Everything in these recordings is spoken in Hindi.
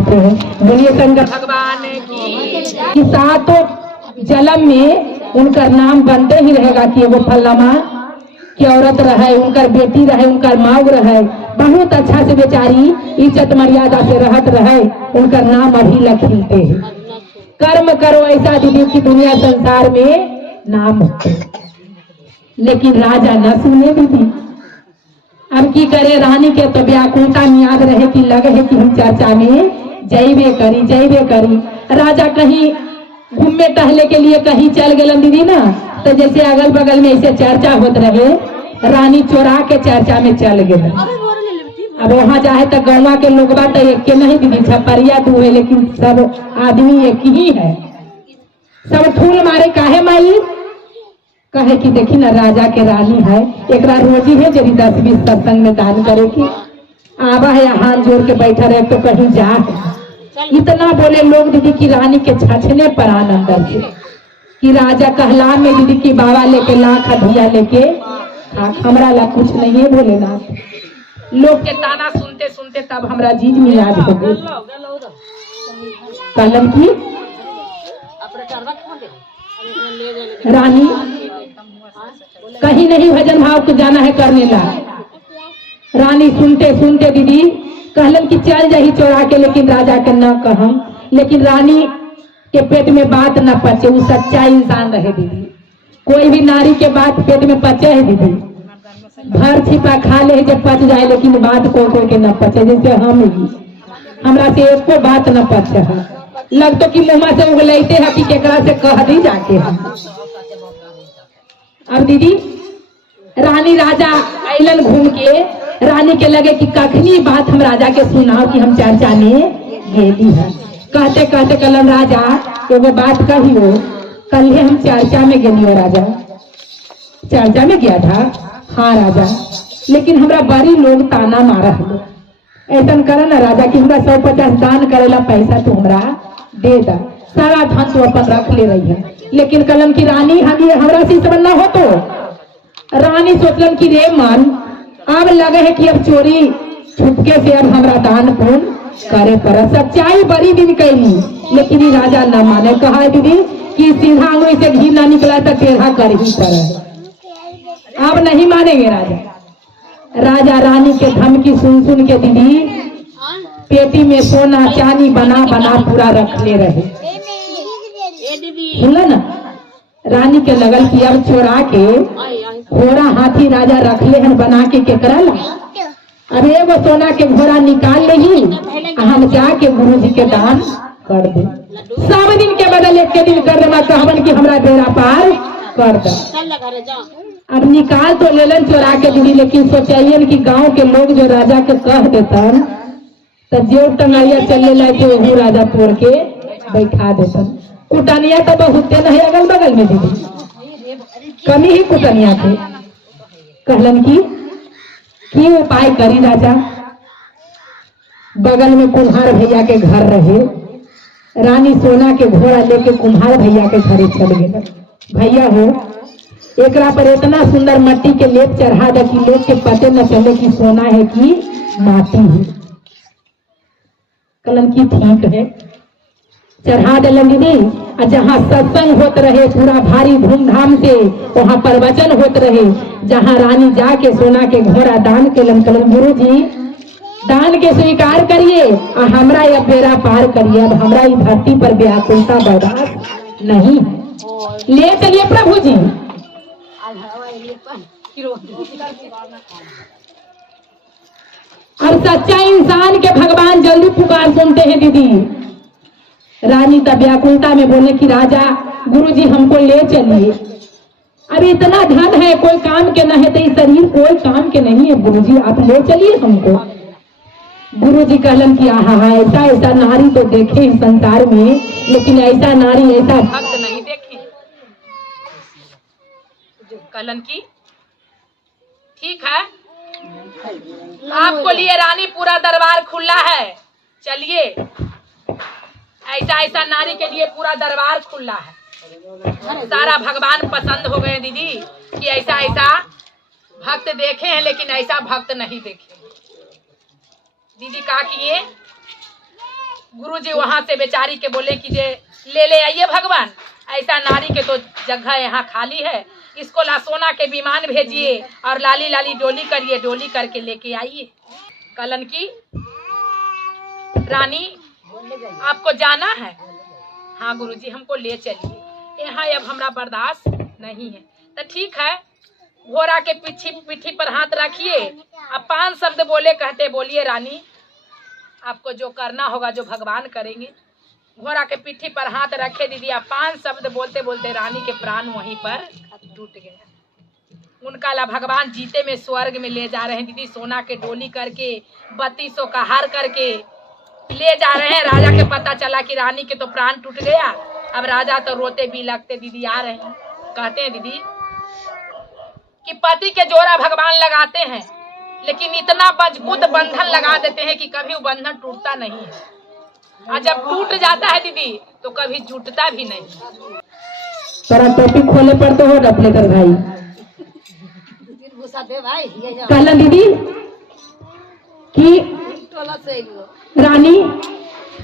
करते हैं। बोलिए शंकर भगवान की। सातों जन्म में उनका नाम बनते ही रहेगा कि वो फल्लमा की औरत रहे, उनकर बेटी रहे, उनकर माँ रहे, बहुत अच्छा से बेचारी इज्जत मर्यादा से रहत रहे, उनका नाम अभी लखीते हैं। कर्म करो ऐसा दीदी की दुनिया संसार में नाम हो। लेकिन राजा न सुने दीदी। अब की करे, रानी के तो व्याकुलता में याद रहे कि लगे है कि हम चर्चा में जैबे करी। राजा कहीं घूमने टहले के लिए कहीं चल गए दीदी ना, तो जैसे अगल बगल में ऐसे चर्चा होत रहे, रानी चोरा के चर्चा में चल गए। अब वहाँ जाए तो गौवा के लोग बात एक के नहीं दीदी, छपरिया दू है, लेकिन सब आदमी एक ही है। सब फूल मारे काहे माई, कहे कि देखी ना राजा के रानी है, एक रोजी है जरी 10-20 सत्संग में दान करे की आवा है, हाथ जोड़ के बैठा रहे तो कहीं जा। इतना बोले लोग दीदी की रानी के छछने पर अंदर से कि राजा कहला में दीदी की बाबा लेके लाख हदिया लेके हमरा ला कुछ नहीं है भोलेनाथ। लोग के ताना सुनते सुनते तब हमरा जीज में याद हो गई कलम की रानी कहीं नहीं भजन भाव को जाना है करने ला। रानी सुनते सुनते दीदी कहलन कि चल जाही चोरा के, लेकिन राजा के न कहम। लेकिन रानी के पेट में बात न पचे, वो सच्चा इंसान रहे दीदी। कोई भी नारी के बात पेट में पचे है दीदी, भर छिपा खा ले जब पच जाए, लेकिन बात कोई के न पचे। जैसे हम ही हमरा से एको बात न पचे है, लगतो कि मुँह से उगलते है कि केकरा से कह दी जाके हम। अब दीदी रानी राजा अलन घूम के, रानी के लगे कि कखनी बात हम राजा के सुनाओ कि हम चर्चा में गेली है। कहते कहते कलम राजा एगो बात कहियो, कल हम चर्चा में गेलियो राजा। चर्चा में गया था? हाँ राजा, लेकिन हमरा बड़ी लोग ताना मारा है। ऐसा करे ना राजा कि हमरा 150 दान करेला पैसा तू हमरा दे दा, सारा धन तो अपन रख ले रही है। लेकिन कलम की रानी हमरा से सब न हो तो रानी सोचलन कि रे मन अब लगे है कि अब चोरी छुपके से अब हमरा दान पुण्य करे पर। सच्चाई बड़ी दिन कैली, लेकिन ये राजा न माने। कहा दीदी कि सीधा आंगुली से घी ना निकला तो टेढ़ा कर ही पड़े। अब नहीं मानेंगे राजा। राजा रानी के धमकी सुन सुन के दीदी पेटी में सोना चांदी बना बना पूरा रख ले रहे। सुन ना, रानी के लगल कि अब चोरा के घोड़ा हाथी राजा रख ले हैं बना के केकरा ला। अब एगो सोना के घोड़ा निकाल लेही, हम जाके गुरु जी के दान कर दे। 7 दिन के बदल 1 दिन कर दे, कहबन कि हमरा बेड़ा पार कर दे। अब निकाल तो लेलन चोरा के दीदी, लेकिन सोचाइए कि गांव के लोग जो राजा के कह देतन तो जेब टंगाइया चले लाए वो राजा तोड़ के बैठा देतन। कुटनिया तो बहुते नहीं अगल बगल में दीदी, कमी ही कुटनिया थे। कहलन की उपाय करी राजा। बगल में कुम्हार भैया के घर रहे। रानी सोना के घोड़ा लेके कुम्हार भैया के घरे चल गए। भैया हो एकरा पर इतना सुंदर मट्टी के लेप चढ़ा दे कि लोग के पते न चले कि सोना है कि माटी है। कलन की ठीक है, चढ़ा दिलन दीदी। और जहाँ सत्संग होत रहे पूरा भारी धूमधाम से, वहाँ प्रवचन होत रहे, जहाँ रानी जाके सोना के घोड़ा दान केलन। कलन गुरु जी दान के स्वीकार करिए और हमरा यह बेड़ा पार करिए। अब हमरा इस धरती पर व्याकुलता बर्दाश्त नहीं है, ले चलिए प्रभु जी। और सच्चा इंसान के भगवान जल्दी पुकार सुनते हैं दीदी। रानी तब व्याकुलता में बोले कि राजा गुरुजी हमको ले चलिए। अब इतना धन है कोई काम के न है, तो ये शरीर कोई काम के नहीं है, गुरुजी आप ले चलिए हमको। गुरुजी कहलन कि आहा ऐसा ऐसा नारी तो देखे इस संसार में, लेकिन ऐसा नारी ऐसा भक्त नहीं देखे। कहलन की ठीक है, आपको लिए रानी पूरा दरबार खुला है, चलिए। ऐसा ऐसा नारी के लिए पूरा दरबार खुला है। सारा भगवान पसंद हो गए दीदी कि ऐसा ऐसा भक्त देखे हैं, लेकिन ऐसा भक्त नहीं देखे। दीदी कहा कि ये गुरुजी वहां से बेचारी के बोले कि जे ले आइए भगवान, ऐसा नारी के तो जगह यहाँ खाली है, इसको ला सोना के विमान भेजिए और लाली लाली डोली करिए, डोली करके लेके आइए। कलन की रानी आपको जाना है? हाँ गुरुजी हमको ले चलिए, यहाँ अब हमरा बर्दाश्त नहीं है। तो ठीक है, घोड़ा के पीठी पर हाथ रखिए, अब 5 शब्द बोले कहते बोलिए रानी, आपको जो करना होगा जो भगवान करेंगे। घोड़ा के पीठी पर हाथ रखे दीदी, आप 5 शब्द बोलते बोलते रानी के प्राण वहीं पर टूट गए। उनका ला भगवान जीते में स्वर्ग में ले जा रहे हैं दीदी, सोना के डोली करके 3200 का हार करके ले जा रहे हैं। राजा के पता चला कि रानी के तो प्राण टूट गया। अब राजा तो रोते भी लगते दीदी आ रहे हैं, कहते हैं दीदी कि पति के जोड़ा भगवान लगाते हैं, लेकिन इतना मजबूत बंधन लगा देते हैं कि कभी वो बंधन टूटता नहीं है, और जब टूट जाता है दीदी तो कभी जुटता भी नहीं। पर टोपी खोले पर तो हो डपलेकर भाई कहला दीदी कि रानी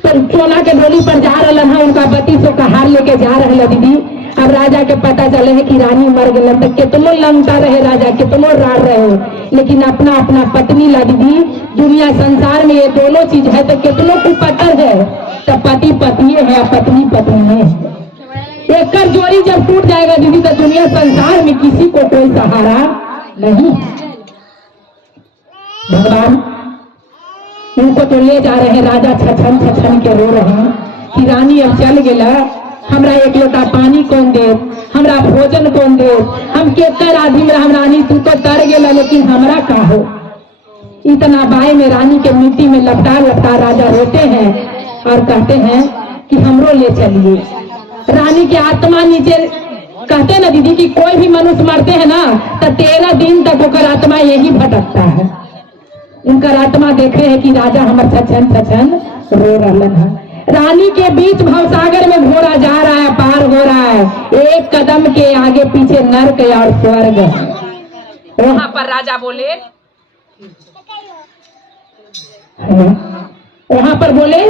पर चोला के डोली पर जा रहा है, उनका 3200 का हार लेके जा रहे है दीदी। अब राजा के पता चले है कि रानी मर गए, तो कितनो लंगता रहे राजा, कितनो रार रहे, लेकिन अपना अपना पत्नी ला दीदी। दुनिया संसार में ये दोनों चीज है तो कितनो को पत्थर है, तो पति पत्नी है, पत्नी पत्नी है। एक कर जोड़ी जब टूट जाएगा दीदी तो दुनिया संसार में किसी को कोई सहारा नहीं। भगवान उनको तो ले जा रहे हैं, राजा छछन छछन के रो रहे हैं कि रानी अब चल गया, हमरा एक लोटा पानी कौन दे, हमरा भोजन कौन दे, हम कितना आदमी हम रानी तू तो तर गया, लेकिन हमरा का हो। इतना बाय में रानी के मिट्टी में लपटा लपटा राजा रोते हैं और कहते हैं कि हमरो ले चलिए। रानी की आत्मा नीचे, कहते ना दीदी कि कोई भी मनुष्य मरते हैं ना तो 13 दिन तक उनका आत्मा यही भटकता है। उनका आत्मा देखे है कि राजा हमारे छछन छछन रो रहा है। रानी के बीच भवसागर में घोड़ा जा रहा है, पार हो रहा है, एक कदम के आगे पीछे नर्क और स्वर्ग। वहां पर राजा बोले, वहां पर बोले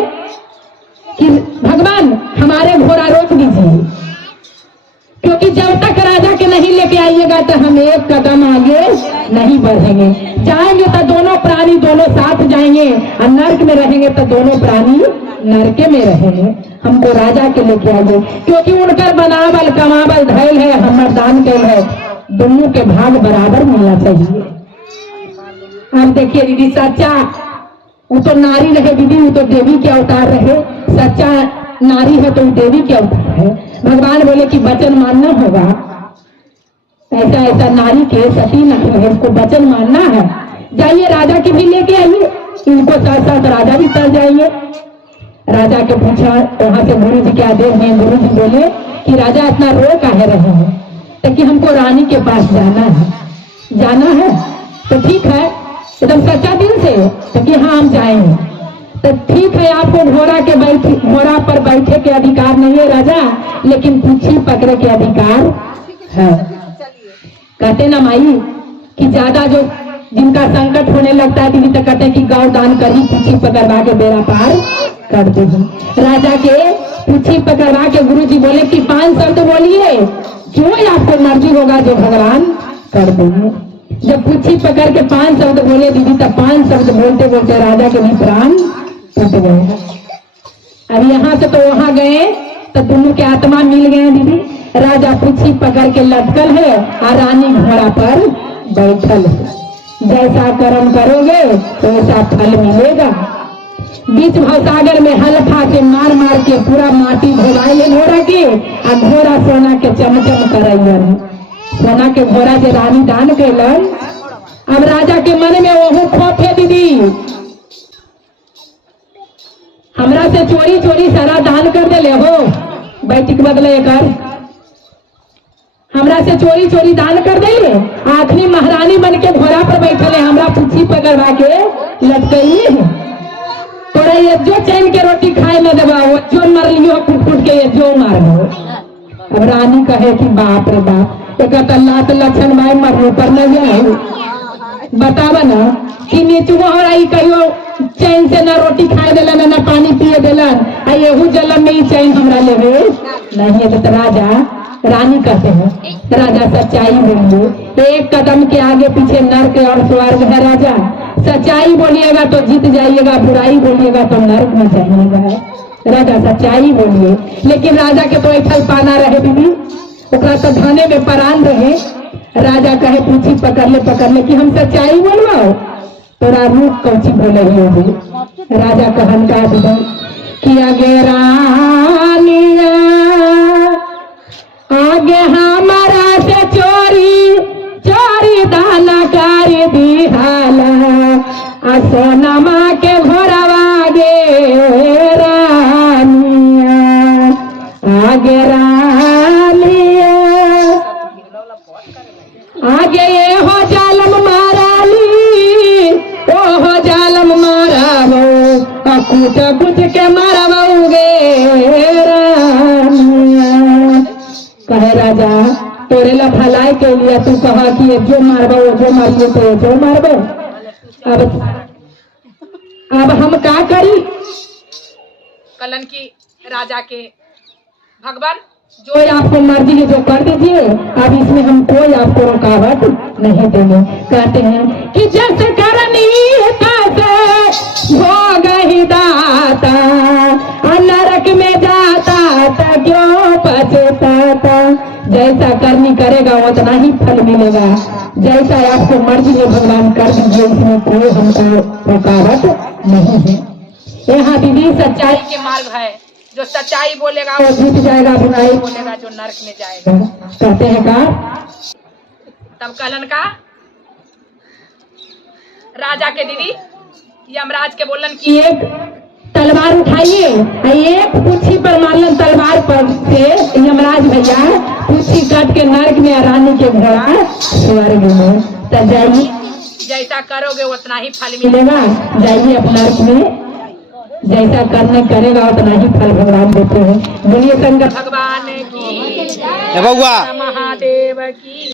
कि भगवान हमारे घोड़ा रोक दीजिए, क्योंकि जब तक राजा के नहीं लेके आइएगा तो हम एक कदम आगे नहीं बढ़ेंगे। जाएंगे तो दोनों प्राणी दोनों साथ जाएंगे, और नर्क में रहेंगे तो दोनों प्राणी नरक में रहेंगे। हमको राजा के लेके आइए, क्योंकि उनकर बनावल कमावल धैल है, हमर दान कैल है, दोनों के भाग बराबर मिलना चाहिए। अब देखिए दीदी, सच्चा वो तो नारी रहे दीदी, वो तो देवी के अवतार रहे। सच्चा नारी है तो देवी के अवतार है। भगवान बोले कि वचन मानना होगा, ऐसा ऐसा नारी के सती नहीं है, इसको वचन मानना है। जाइए राजा के भी लेके आइए, इनको साथ साथ राजा भी चल जाइए। राजा के पूछा, वहां से गुरु जी के आदेश में गुरु जी बोले कि राजा इतना रो काहे रहे हैं, तो कि हमको रानी के पास जाना है। जाना है तो ठीक है, एकदम सच्चा दिल से, तो कि हाँ हम जाएंगे। तो ठीक है, आपको घोड़ा पर बैठे के अधिकार नहीं है राजा, लेकिन पूछी पकड़े के अधिकार है। कहते ना माई कि ज्यादा जो जिनका संकट होने लगता है दीदी, तो कहते हैं कि गौ दान कर ही पूछी पकड़वा के बेड़ा पार कर देगी। राजा के पूछी पकड़वा के गुरु जी बोले कि 5 शब्द बोलिए, जो आपको मर्जी होगा जो भगवान कर देंगे। जब पूछी पकड़ के 5 शब्द बोले दीदी, तब 5 शब्द बोलते बोलते राजा के भी प्राण टूट गए। अब यहाँ से तो वहां गए तो दोनों के आत्मा मिल गए दीदी। राजा पूछी पकड़ के लटकल है और रानी घोड़ा पर बैठल है। जैसा कर्म करोगे वैसा फल मिलेगा। बीच भवसागर में हल्फा से मार मार के पूरा माटी धोवाइले घोड़ा के, और घोड़ा सोना के चमचम करैलन। सोना के घोड़ा से रानी दान कैलन। अब राजा के मन में ओहू खौफ है दीदी, हमरा से चोरी चोरी सारा दान कर दे ले हो, बैठक बदले कर हमरा से चोरी चोरी दान कर दे ले। आखिरी महारानी बन के घोड़ा पर बैठले, हमरा पूछी पकड़वा के लटकइए तोरा ये जो चैन के रोटी खाए न देवा, वो जो मर लियो फुट फुट के ये जो मार लो। अब रानी कहे कि बाप रे बाप, एक लात लक्षण भाई मरने पर न जाए। बतावा ना कि नीचुआ और आई कहियो चैन से न रोटी खाए दिलन न पानी पिए दिलन, आ एहू जलम में ही चैन हमरा लेवे नहीं है। तो राजा रानी कहते हैं, राजा सच्चाई बोलिए, एक कदम के आगे पीछे नर्क और स्वर्ग है। राजा सच्चाई बोलिएगा तो जीत जाइएगा, बुराई बोलिएगा तो नर्क में जाइएगा। राजा सच्चाई बोलिए। लेकिन राजा के तो एक पाना रहे बीबी, ओकरा तो धने में परान रहे। राजा कहे पूछी पकड़ ले कि हम सच्चाई बोलवाओ, तोरा रूप कौची बोले होगी। राजा कहन का दीदी कि आगे रानिया आगे हमारा से चोरी चोरी दाना कर दिहाला, आ सोनमा के घोरवा गे रानिया आगे रानिया आगे ये हो जालम माराली ओ हो जालम माराबो, कुछ कुछ के मारबोगे रानिया। कहे राजा तोरे ला भलाई के लिए तू कहा कि जो मारबो जो मारिए तो जो मारबो, अब हम का करी। कलन की राजा के भगवान जो आपको मर्जी है जो कर दीजिए, अब इसमें हम कोई आपको रुकावट नहीं देंगे। कहते हैं कि जैसे करनी तैसे भोग ही दाता, नरक में जाता तो क्यों पछताता। जैसा करनी करेगा उतना ही फल मिलेगा, जैसा आपको मर्जी है भगवान कर दीजिए, इसमें कोई हमको रुकावट नहीं है। यहाँ दीदी सच्चाई के मार्ग है, जो सच्चाई बोलेगा वो जीत जाएगा, बुराई बोलेगा जो नरक में जाएगा। कहते हैं का तब कलन का राजा के दीदी यमराज के बोलन की कि एक तलवार उठाइए, एक पूछी पर मारलन तलवार पर से यमराज भैया पूछी काट के नरक में, रानी के घोड़ा स्वर्ग में। तो जाइए जैसा करोगे उतना ही फल मिलेगा। मिलेगा, जाइए अपना नरक में, जैसा करने करेगा उतना ही फल भगवान देते हैं। बोलिए शंकर भगवान की बउआ महादेव की।